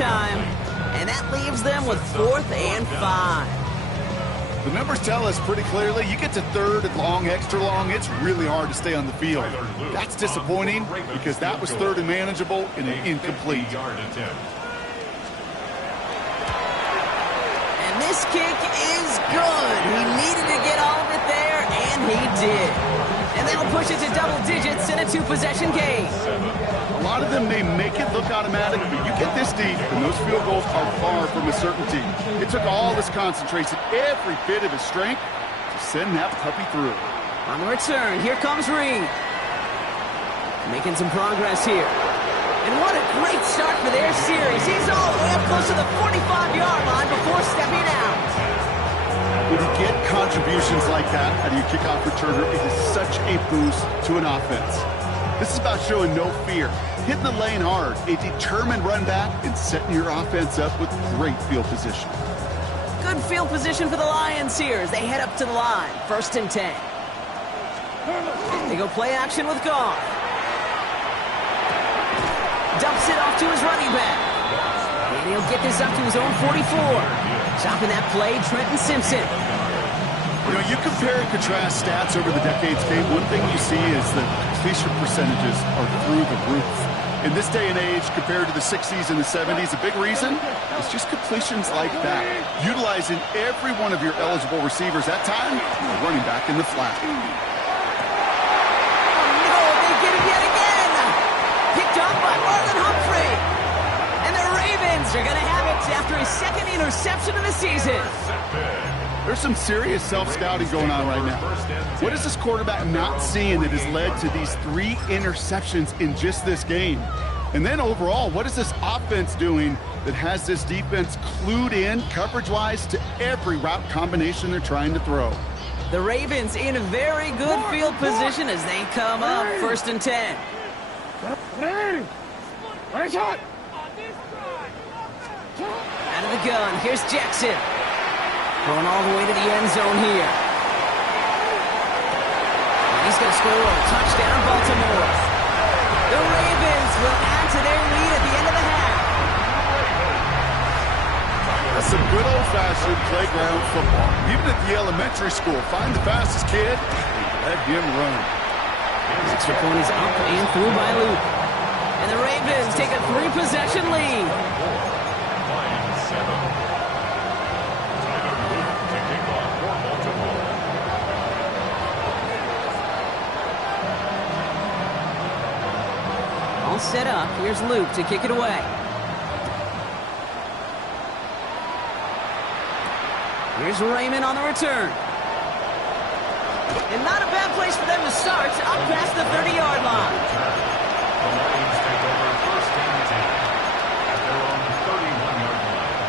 time. And that leaves them with 4th and 5. The numbers tell us pretty clearly, you get to 3rd and long, extra long, it's really hard to stay on the field. That's disappointing because that was 3rd and manageable and an incomplete. And this kick is good. He needed to get all of it there, and he did. And that'll push it to double digits in a 2-possession game. A lot of them may make it look automatic, but you get this deep, and those field goals are far from a certainty. It took all this concentration, every bit of his strength, to send that puppy through. On the return, here comes Reed. Making some progress here. And what a great start for their series. He's all the way up close to the 45-yard line before stepping out. When you get contributions like that out of your kickoff returner, it is such a boost to an offense. This is about showing no fear, hitting the lane hard, a determined run back, and setting your offense up with great field position. Good field position for the Lions here as they head up to the line. 1st and 10. They go play action with Goff. Dumps it off to his running back. And he'll get this up to his own 44. Chopping that play, Trenton Simpson. You know, you compare and contrast stats over the decades, Dave. One thing you see is that completion percentages are through the roof. In this day and age, compared to the 60s and the 70s, a big reason is just completions like that. Utilizing every one of your eligible receivers that time, running back in the flat. Oh, no, they get it yet again. Picked up by Marlon Humphrey. And the Ravens are going to have it after his 2nd interception of the season. There's some serious self-scouting going on right now. What is this quarterback not seeing that has led to these 3 interceptions in just this game? And then overall, what is this offense doing that has this defense clued in coverage-wise to every route combination they're trying to throw? The Ravens in a very good field position as they come up 1st and 10. Out of the gun, here's Jackson. Going all the way to the end zone here. And he's going to score a touchdown, Baltimore. The Ravens will add to their lead at the end of the half. That's some good old-fashioned playground football. Even at the elementary school, find the fastest kid and let him run. Extra point is up and through by Luke. And the Ravens take a 3-possession lead. Set up. Here's Luke to kick it away. Here's Raymond on the return. And not a bad place for them to start, up past the 30-yard line. The Lions take over 1st and 10 at their own 31-yard line.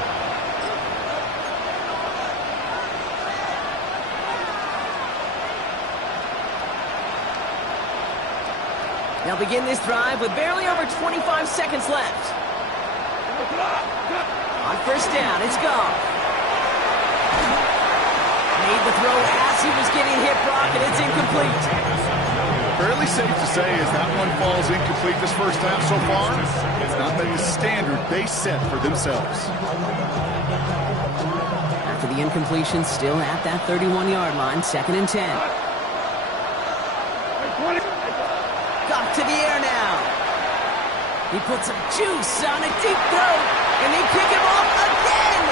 They'll begin this drive with barely over 25 seconds left. On 1st down, it's Goff. Made the throw as he was getting hit, Brock, and it's incomplete. Fairly safe to say as that one falls incomplete this first half so far, it's not been the standard they set for themselves. After the incompletion, still at that 31-yard line, 2nd and 10. Goff to the air now. He puts some juice on a deep throw, and they pick him off again.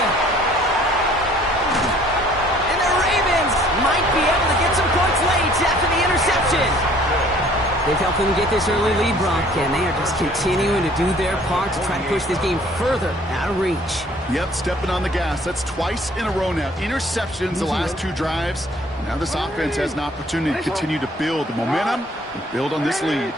And the Ravens might be able to get some points late after the interception. They've helped them get this early lead, Brock, and they are just continuing to do their part to try to push this game further out of reach. Yep, stepping on the gas. That's twice in a row now. Interceptions the last 2 drives. Now this offense has an opportunity to continue to build the momentum and build on this lead.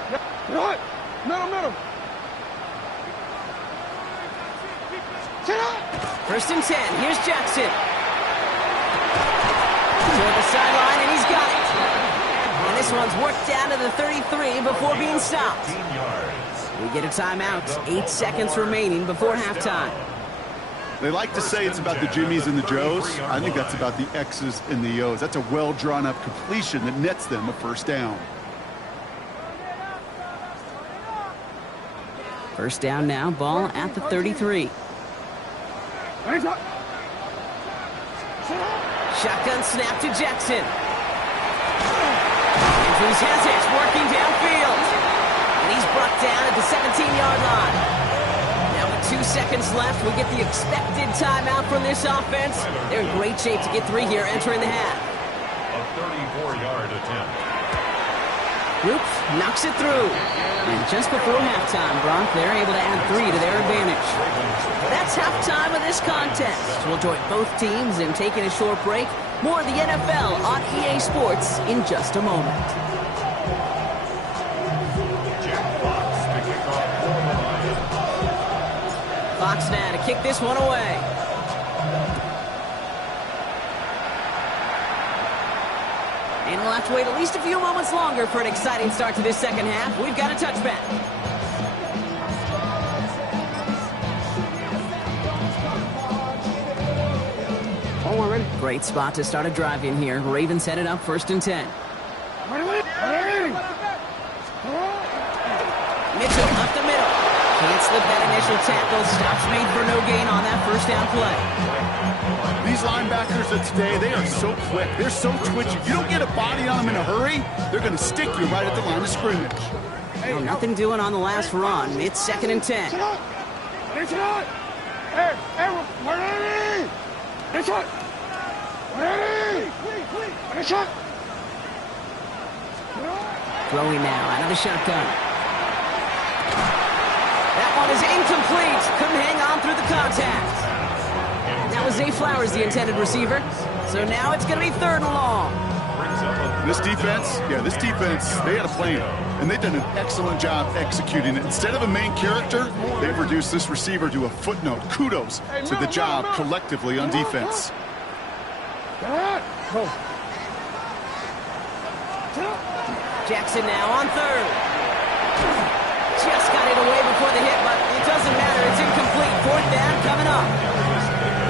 First and 10. Here's Jackson. Toward the sideline, and he's got it. And this one's worked down to the 33 before being stopped. We get a timeout. 8 seconds remaining before halftime. They like to say it's about the Jimmies and the Joes. I think that's about the X's and the O's. That's a well-drawn-up completion that nets them a first down. First down now, ball at the 33. Shotgun snap to Jackson. Andrews has it, working downfield. And he's brought down at the 17-yard line. Now with 2 seconds left, we get the expected timeout from this offense. They're in great shape to get 3 here entering the half. A 34-yard attempt. Roops knocks it through. And just before halftime, Bronk, they're able to add 3 to their advantage. That's halftime of this contest. We'll join both teams in taking a short break. More of the NFL on EA Sports in just a moment. Jack Fox to kick off for the Lions. Fox now to kick this one away. And we'll have to wait at least a few moments longer for an exciting start to this second half. We've got a touchback. Great spot to start a drive in here. Ravens headed up 1st and 10. Mitchell up the middle. Can't slip that initial tackle. Stops made for no gain on that first down play. These linebackers of today, they are so quick. They're so twitchy. You don't get a body on them in a hurry, they're going to stick you right at the line of scrimmage. Well, nothing doing on the last run. It's 2nd and 10. Throwing now out of the shotgun. That one is incomplete. Couldn't hang on through the contact. That was Zay Flowers, the intended receiver. So now it's going to be 3rd and long. This defense, they had a plan. And they've done an excellent job executing it. Instead of a main character, they've reduced this receiver to a footnote. Kudos to the job collectively on defense. Jackson now on 3rd. Just got it away before the hit, but it doesn't matter. It's incomplete. 4th down coming up.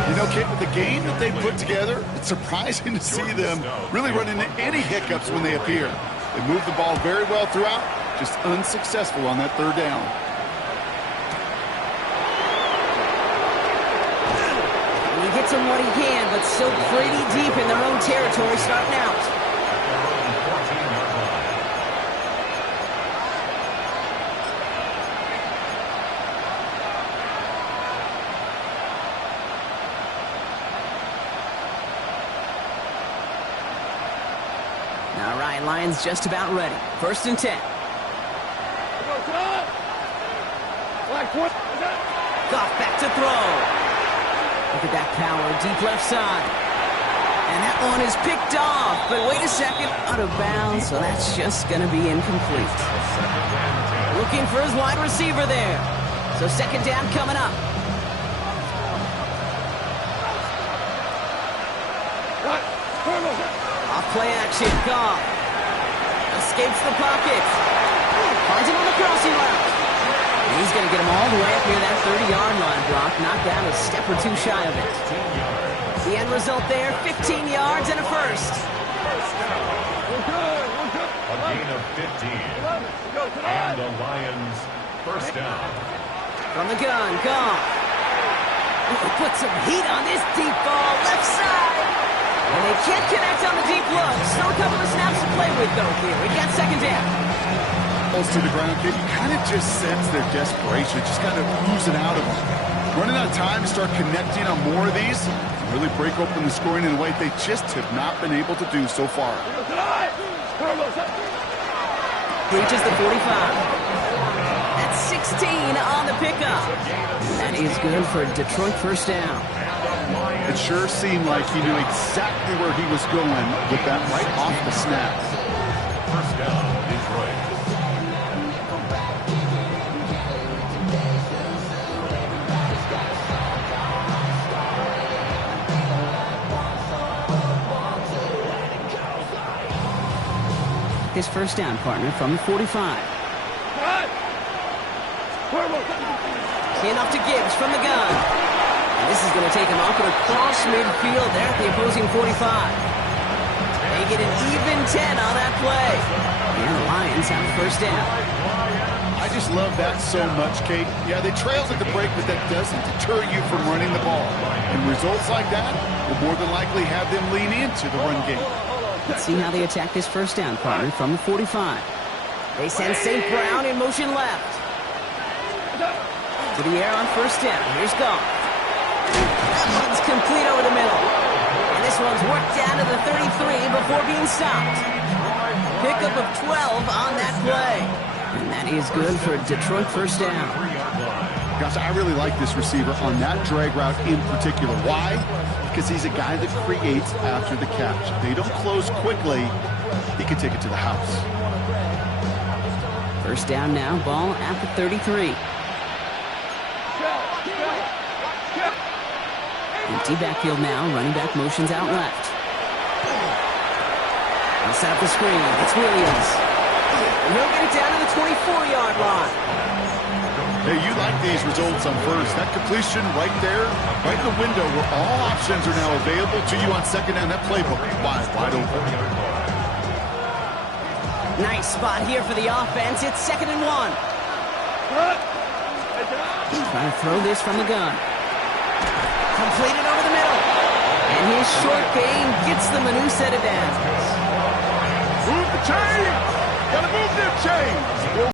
You know, Kate, with the game that they put together, it's surprising to see them really run into any hiccups when they appear. They moved the ball very well throughout, just unsuccessful on that 3rd down. He gets him what he can, but still pretty deep in their own territory starting out. All right, Lions just about ready. 1st and 10. Goff back to throw. Look at that power, deep left side. And that one is picked off, but wait a second, out of bounds, so that's just going to be incomplete. Looking for his wide receiver there. So 2nd down coming up. Off play action, Goff. Escapes the pocket. Finds him on the crossing route. And he's going to get him all the way up near that 30-yard line, Brock. Knocked down a step or 2 shy of it. The end result there, 15 yards and a first. A gain of 15. And the Lions 1st down. From the gun, Goff. Put some heat on this deep ball, left side. And they can't connect on the deep look. Still a couple of snaps to play with, though, here. We got 2nd down. To the ground, kid, you kind of just sense their desperation, just kind of oozing out of them. Running out of time to start connecting on more of these, really break open the scoring in a way they just have not been able to do so far. Reaches the 45. That's 16 on the pickup. That is good for Detroit 1st down. It sure seemed like he knew exactly where he was going with that right off the snap. 1st down, Detroit. His 1st down partner from the 45. Enough to Gibbs from the gun. And this is going to take him up and across midfield there at the opposing 45. They get an even 10 on that play. And the Lions have 1st down. I just love that so much, Kate. Yeah, they trailed at the break, but that doesn't deter you from running the ball. And results like that will more than likely have them lean into the run game. Let's see how they attack this first down, partner, from the 45. They send St. Brown in motion left. To the air on first down. Here's Goff. That one's complete over the middle. And this one's worked down to the 33 before being stopped. Pickup of 12 on that play. And that is good for a Detroit first down. Gosh, I really like this receiver on that drag route in particular. Why? Because he's a guy that creates after the catch. They don't close quickly. He can take it to the house. First down now, ball at the 33. Empty backfield now, running back motions out left. He'll set up the screen. It's Williams. And he'll get it down to the 24-yard line. Hey, you like these results on first. That completion right there, right in the window where all options are now available to you on second down. That playbook wide open. Nice spot here for the offense. It's 2nd and 1. Trying to throw this from the gun. Completed over the middle. And his short game gets them a new set of downs. Move the chain! Gotta move them chains!